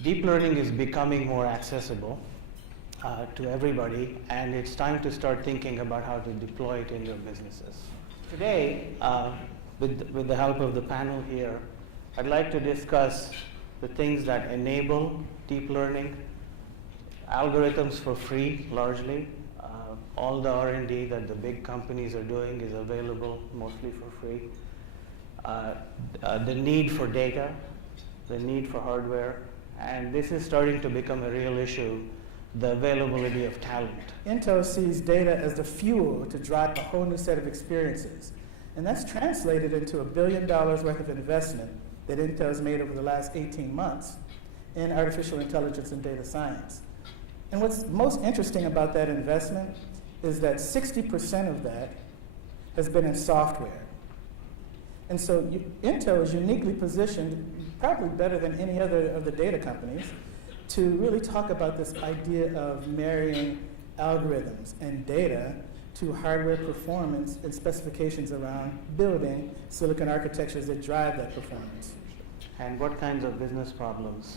Deep learning is becoming more accessible to everybody, and it's time to start thinking about how to deploy it in your businesses. Today, with the help of the panel here, I'd like to discuss the things that enable deep learning, algorithms for free, largely. All the R&D that the big companies are doing is available mostly for free. The need for data, the need for hardware, and this is starting to become a real issue, the availability of talent. Intel sees data as the fuel to drive a whole new set of experiences. And that's translated into $1 billion worth of investment that Intel's made over the last 18 months in artificial intelligence and data science. And what's most interesting about that investment is that 60% of that has been in software. And so Intel is uniquely positioned, probably better than any other of the data companies, to really talk about this idea of marrying algorithms and data to hardware performance and specifications around building silicon architectures that drive that performance. And what kinds of business problems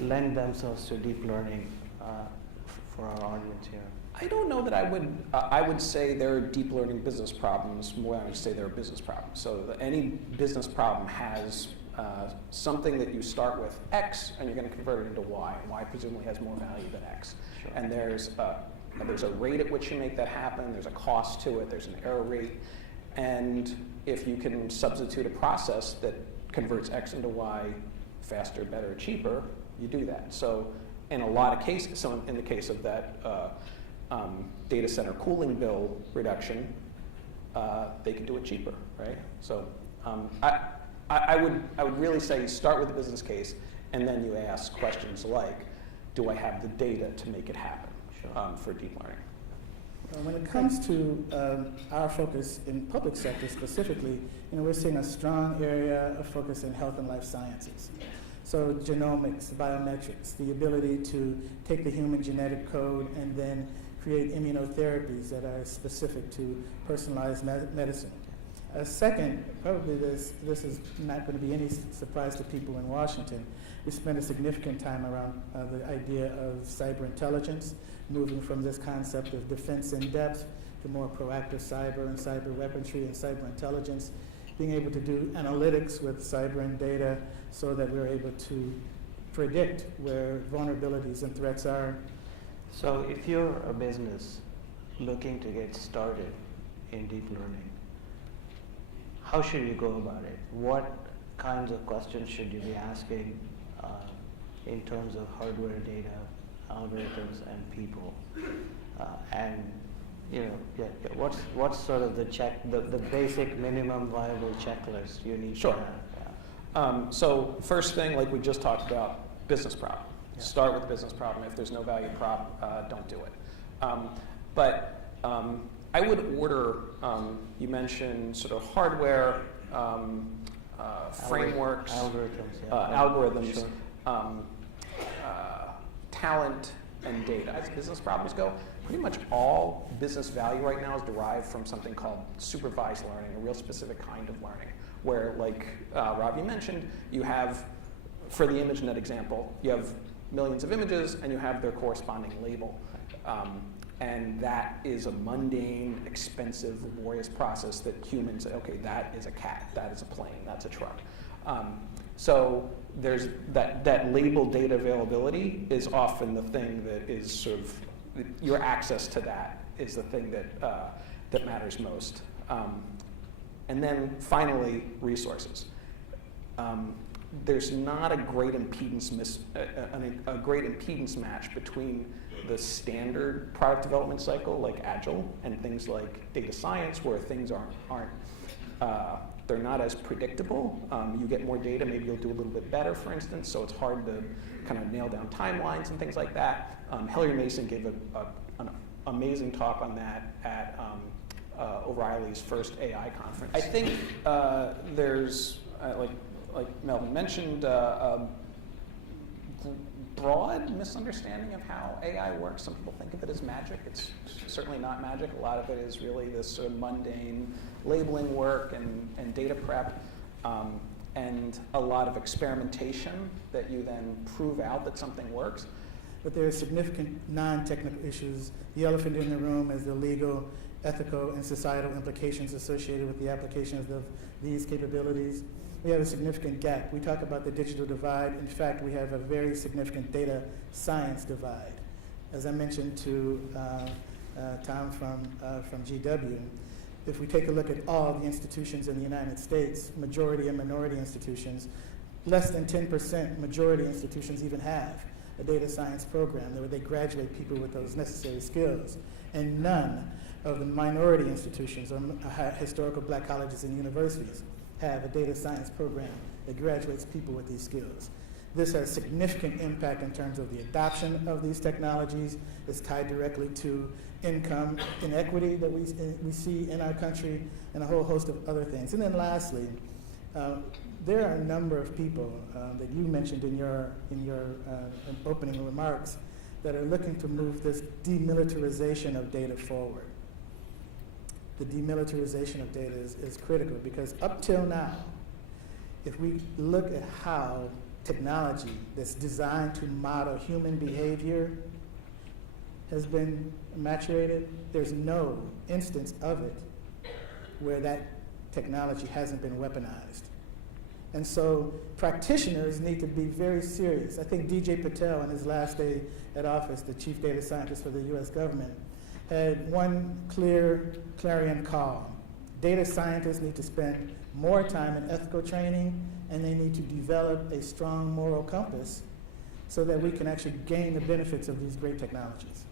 lend themselves to deep learning for our audience here? I don't know that I would say there are deep learning business problems more than I would say there are business problems. So any business problem has something that you start with X and you're going to convert it into Y. And Y presumably has more value than X. Sure. And there's a rate at which you make that happen. There's a cost to it. There's an error rate. And if you can substitute a process that converts X into Y faster, better, cheaper, you do that. So in a lot of cases, so in the case of that data center cooling bill reduction, they can do it cheaper, right? So I would really say start with the business case, and then you ask questions like, do I have the data to make it happen for deep learning? When it comes to our focus in public sector specifically, we're seeing a strong area of focus in health and life sciences. So genomics, biometrics, the ability to take the human genetic code and then create immunotherapies that are specific to personalized medicine. Second, probably this is not going to be any surprise to people in Washington. We spent a significant time around the idea of cyber intelligence, moving from this concept of defense in depth to more proactive cyber and cyber weaponry and cyber intelligence, being able to do analytics with cyber and data so that we're able to predict where vulnerabilities and threats are. So if you're a business looking to get started in deep learning, how should you go about it? What kinds of questions should you be asking in terms of hardware, data, algorithms, and people? What's sort of the basic minimum viable checklist you need Sure. to have? So first thing, like we just talked about, business problem. Yeah. Start with the business problem. If there's no value prop, don't do it. But I would order, you mentioned sort of hardware, frameworks, algorithms, Sure. talent, and data. As business problems go, pretty much all business value right now is derived from something called supervised learning, a real specific kind of learning, where, like Rob, you mentioned, you have, for the ImageNet example, you have millions of images and you have their corresponding label. And that is a mundane, expensive, laborious process that humans say, okay, that is a cat, that is a plane, that's a truck. So there's that label data availability is often the thing that is sort of, your access to that is the thing that matters most. And then finally, resources. There's not a great impedance match between the standard product development cycle, like Agile, and things like data science, where things aren't they're not as predictable. You get more data, maybe you'll do a little bit better, for instance, so it's hard to kind of nail down timelines and things like that. Hilary Mason gave an amazing talk on that at O'Reilly's first AI conference. I think there's, like Melvin mentioned, a broad misunderstanding of how AI works. Some people think of it as magic. It's certainly not magic. A lot of it is really this sort of mundane labeling work and data prep. and a lot of experimentation that you then prove out that something works. But there are significant non-technical issues. The elephant in the room is the legal, ethical, and societal implications associated with the applications of these capabilities. We have a significant gap. We talk about the digital divide. In fact, we have a very significant data science divide. As I mentioned to Tom from GW, if we take a look at all the institutions in the United States, majority and minority institutions, less than 10% majority institutions even have a data science program where they graduate people with those necessary skills. And none of the minority institutions or historical black colleges and universities have a data science program that graduates people with these skills. This has significant impact in terms of the adoption of these technologies. It's tied directly to income inequity that we see in our country and a whole host of other things. And then lastly, there are a number of people that you mentioned in your opening remarks that are looking to move this demilitarization of data forward. The demilitarization of data is critical because up till now, if we look at how technology that's designed to model human behavior has been maturated, there's no instance of it where that technology hasn't been weaponized. And so practitioners need to be very serious. I think DJ Patel, in his last day at office, the chief data scientist for the US government, had one clear clarion call. Data scientists need to spend more time in ethical training, and they need to develop a strong moral compass so that we can actually gain the benefits of these great technologies.